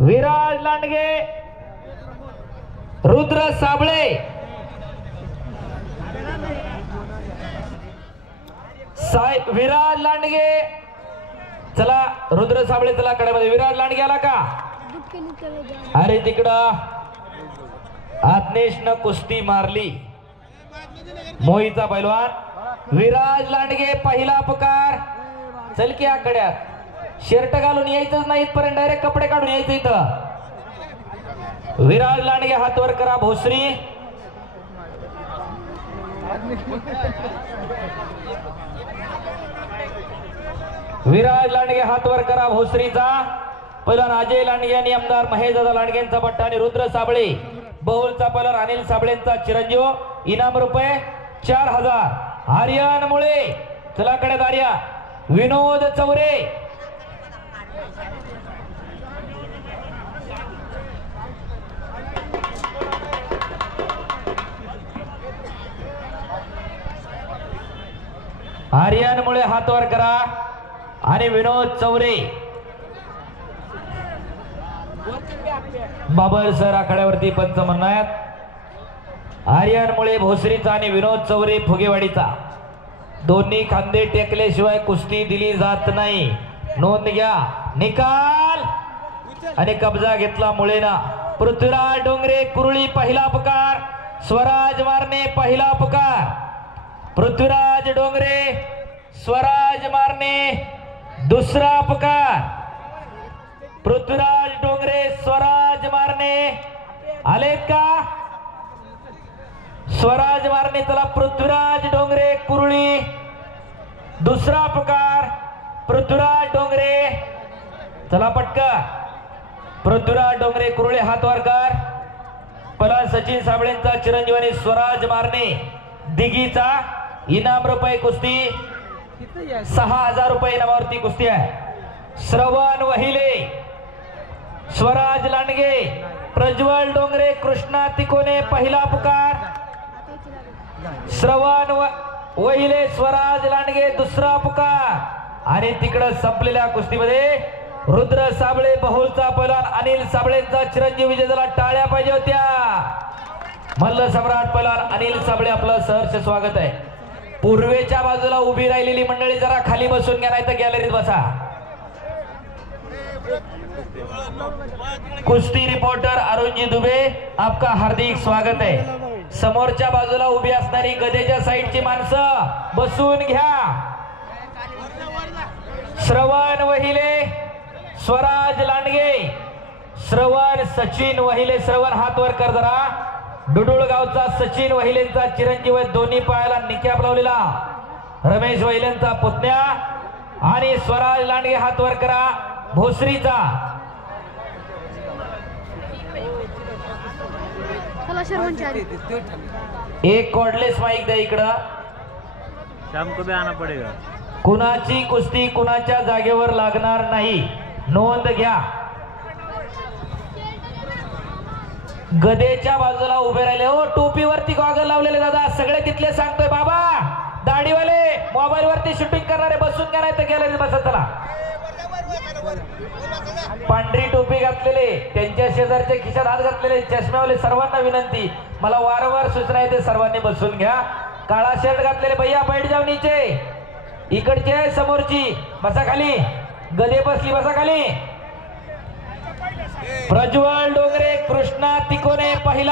विराज लांडगे, रुद्र साबळे, विराज लांडगे. चला रुद्र साबळे चला कड्यामध्ये. विराज लांडगे आला का? अरे तिकडं आत्नेशनं कुस्ती मारली. मोहीचा पैलवान विराज लांडगे पहिला पुकार. चल की आकड्यात शर्ट घालून यायचंच नाही इथपर्यंत, डायरेक्ट कपडे काढून यायचं इथं. विराज लांडगे हात वर करा. भोसरी विराज लांडगे हात वर करा. भोसरीचा पैलवान अजय लांडगे आणि आमदार महेशदादा लांडगेंचा पट्टा आणि रुद्र साबळे बहुलचा पैलवान अनिल साबळेंचा चिरंजीव. इनाम रुपये 4000. आर्यन मुळे चला कड्यात आर्या. विनोद चौरे, आर्यन मुळे हात वर करा आणि विनोद चौरे. बाबर सर आखाड्यावरती पंच म्हणणार. आर्यन मुळे भोसरीचा आणि विनोद चौरे फुगेवाडीचा. दोन्ही खांदे टेकल्याशिवाय कुस्ती दिली जात नाही. नोंद घ्या. निकाल आणि कब्जा घेतला मुळेना. पृथ्वीराज डोंगरे कुरळी पहिला पुकार. स्वराज मारणे पहिला पुकार. पृथ्वीराज डोंगरे स्वराज मारणे दुसरा पुकार. पृथ्वीराज डोंगरे स्वराज मारणे आलेत का? स्वराज मारणे चला. पृथ्वीराज डोंगरे कुरळी दुसरा पुकार. पृथ्वीराज डोंगरे चला पटका. पृथ्वीराज डोंगरे कुरळी हात वर कर. पहिला सचिन साबळेंचा चिरंजीव आणि स्वराज मारणे दिघीचा. इनाम रुपये कुस्ती 6000 रुपये इनामावरती कुस्ती आहे. श्रवण वहिले, स्वराज लांडगे, प्रज्वल डोंगरे, कृष्णा तिकोने पहिला पुकार. श्रवण वहिले, स्वराज लांडगे दुसरा पुकार. आणि तिकडं संपलेल्या कुस्तीमध्ये रुद्र साबळे बहुलचा पैलवान अनिल साबळेंचा चिरंजीव विजय झाला. टाळ्या पाहिजे होत्या. मल्ल सम्राट पैलवान अनिल साबळे आपलं सहर्ष स्वागत आहे. पूर्वेच्या बाजूला उभी राहिलेली मंडळी जरा खाली बसून घ्या, नाही तर गॅलरीत बसा. कुस्ती रिपोर्टर अरुणजी दुबे आपका हार्दिक स्वागत आहे. समोरच्या बाजूला उभी असणारी गदेच्या साईडची माणसं बसून घ्या. श्रवण वहिले, स्वराज लांडगे, श्रवण सचिन वहिले. श्रवण हात वर कर जरा. डुडुळगावचा सचिन वहिलेंचा चिरंजीव आहे. दोन्ही पायाला निकॅप लावलेला रमेश वहिलेंचा पुतण्या. आणि स्वराज लांडगे हात वर करा. भोसरीचा एक कॉर्डलेस माईक द्या इकडं. कुणाची कुस्ती कुणाच्या जागेवर लागणार नाही. नोंद घ्या. गदेच्या बाजूला उभे राहिले. हो टोपीवरती गॉगल लावलेले दादा सगळे तिथले सांगतोय. बाबा दाढीवाले मोबाईल वरती शूटिंग करणारे बसून घ्या, नाही तर गॅलरीत बसा. चला. पांढरी टोपी घातलेले, त्यांच्या शेजारच्या खिशात हात घातलेले चष्म्यावाले सर्वांना विनंती, मला वारंवार सूचना येते, सर्वांनी बसून घ्या. काळा शर्ट घातलेले भैया बैठ जाऊ नीचे. इकडचे समोरची बसा खाली. गदे बसली बसा खाली. प्रज्वल डोंगरे, कृष्णा तिकोने पहिला